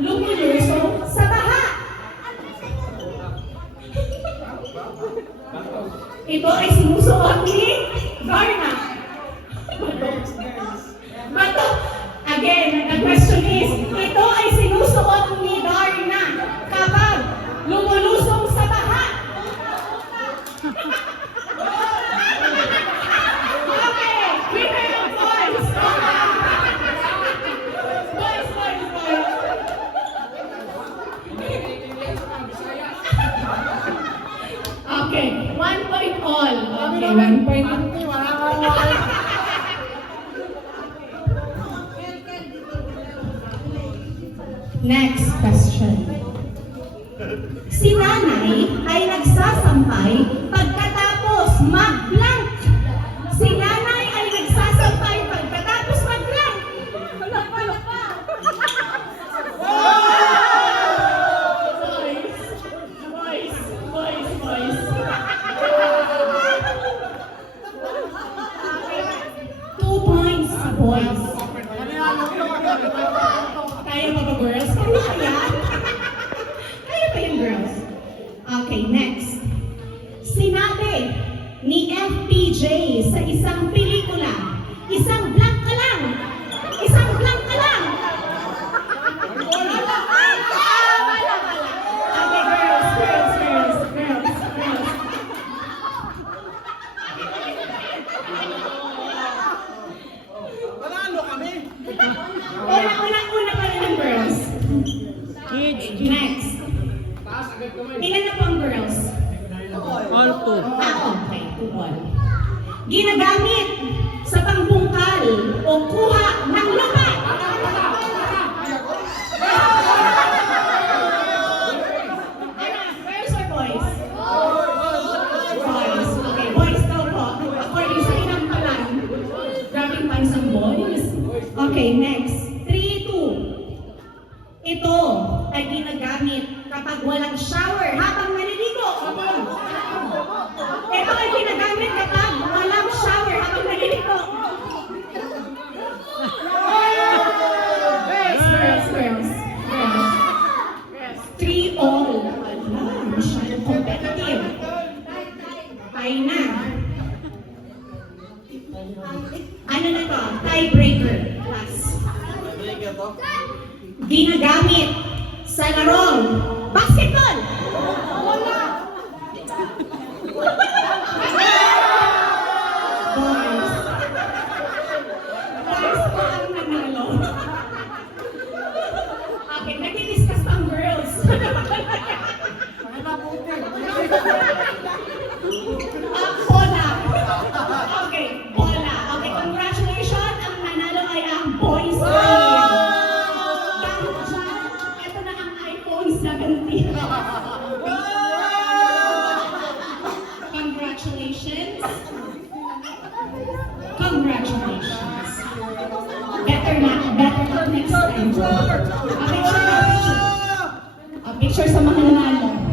lumulusong sa baha? Ito ay sinusuot ni Darna. Bato. Again, the question is, ito ay sinusuot ni Darna kapag lumulusong sa baha. Okay, winner of boys. Boys. Okay, 1 point all. Okay, 1 point. Next question. Si nanay ay nagsasampay pagkatapos mag-blank. Si nanay ay nagsasampay pagkatapos mag-blank. Wala pa. Boys. 2 points, boys. Kaya ba ba, girls? Kaya ba yung girls? Okay, next. Sinabi ni FPJ sa isang pelikula, isang blank ka lang. Isang blank ka lang. Okay, girls. Panalo kami. Una pa rin ang girls. Next. Ilan na po ang girls? All two. Okay, 2 all. Ginagamit sa pangbungkal o kuha ng lupa. Girls or boys? Boys. Okay, boys daw po. According sa inampalan. Grabbing points ang boys. Okay, next. 3-2. Ito ay ginagamit kapag walang shower habang naliligo. Ito ay ginagamit kapag walang shower habang naliligo. Girls. 3 all. Wala, masyadong competitive. Tayo na. Ano na to? Tiebreaker. Last. Ginagamit sa larong basketball. Boys po ang nanalo. Okay, nag-discuss pa ang girls. Bola. Okay, bola. Okay, congratulations. Ang nanalo ay ang boys team. Ito na ang iPhone 17. Congratulations. Better for next time. Picture sa mga nanalo.